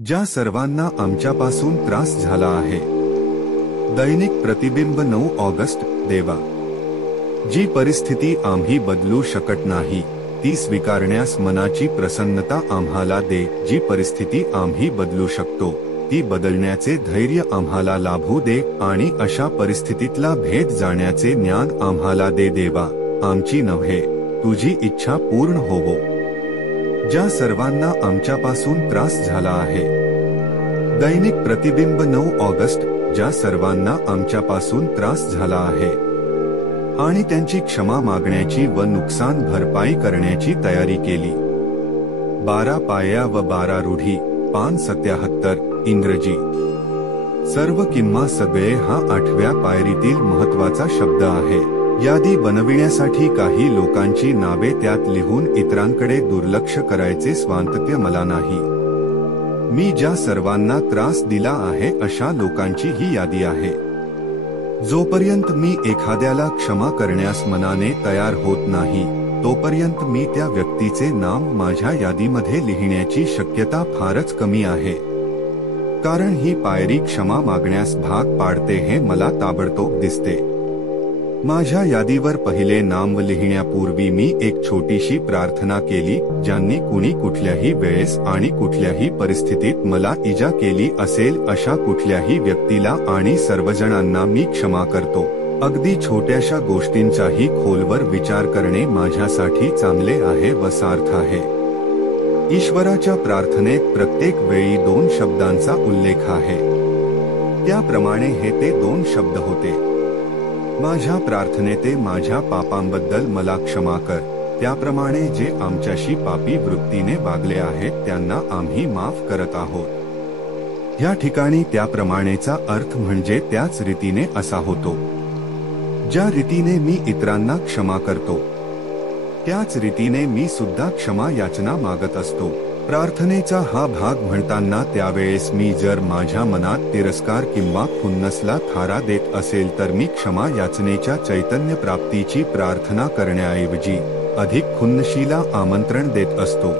ज्या सर्वांना आमच्यापासून त्रास झाला आहे। दैनिक प्रतिबिंब 9 ऑगस्ट। देवा, जी परिस्थिती आम्ही बदलू शकत नाही ती स्वीकारण्यास मनाची प्रसन्नता आम्हाला दे। जी परिस्थिती आम्ही बदलू शकतो ती बदलण्याचे धैर्य आम्हाला लाभू दे आणि अशा परिस्थितीतला भेद जाण्याचे ज्ञान आम्हाला दे। देवा, आमची नव्हे तुझी इच्छा पूर्ण होवो। ज्या सर्वांना आमच्यापासून त्रास झाला आहे। दैनिक प्रतिबिंब 9 ऑगस्ट। ज्या सर्वांना आमच्यापासून त्रास झाला आहे आणि त्यांची क्षमा मागण्याची व नुकसान भरपाई करण्याची तयारी केली। 12 पाया व 12 रूढी। पान 77 इंग्रजी। सर्व किंवा सगळे हा 8व्या पायरीतील महत्वाचा शब्द आहे। यादी बनविण्यासाठी काही लोकांची नावे त्यात लिहून इतरांकडे दुर्लक्ष करायचे स्वातंत्र्य मला नाही। मी ज्या सर्वांना त्रास दिला आहे अशा लोकांची ही यादी आहे। जोपर्यंत मी एखाद्याला क्षमा करण्यास मनाने तयार होत नाही तोपर्यंत मी त्या व्यक्तीचे नाव माझ्या यादीमध्ये लिहिण्याची शक्यता फारच कमी आहे। कारण ही पायरी क्षमा मागण्यास भाग पाडते हे मला ताबडतोब दिसते। माझ्या यादीवर पहिले नाम लिहिण्यापूर्वी मी एक छोटीशी प्रार्थना केली। ज्यांनी कुणी कुठल्याही वेळेस आणि कुठल्याही परिस्थितीत मला इजा केली असेल अशा कुठल्याही व्यक्तीला आणि सर्वजणांना मी क्षमा करतो। अगदी छोट्याशा गोष्टींचाही खोलवर विचार करणे माझ्यासाठी चांगले आहे व सार्थ आहे। ईश्वराच्या प्रार्थनेत प्रत्येक वेळी 2 शब्दांचा उल्लेख आहे। त्याप्रमाणे हे ते 2 शब्द होते। माझ्या प्रार्थनेते माझ्या पापांबद्दल मला क्षमा कर, त्याप्रमाणे जे आमच्याशी पापी वृत्तीने वागले आहेत त्यांना आम्ही माफ करत आहोत। या ठिकाणी त्याप्रमाणेचा अर्थ म्हणजे त्याच रीतीने असा होतो। ज्या रीतीने मी इतरांना क्षमा करतो त्याच रीतीने मी सुद्धा क्षमा याचना मागत असतो। प्रार्थनेचा हा भाग म्हणताना त्यावेळेस मी जर माझ्या मनात तिरस्कार किंवा खुन्नसला थारा देत असेल तर मी क्षमा याचनेच्या चैतन्य प्राप्तीची प्रार्थना करण्याऐवजी अधिक खुन्नशीला आमंत्रण देत असतो।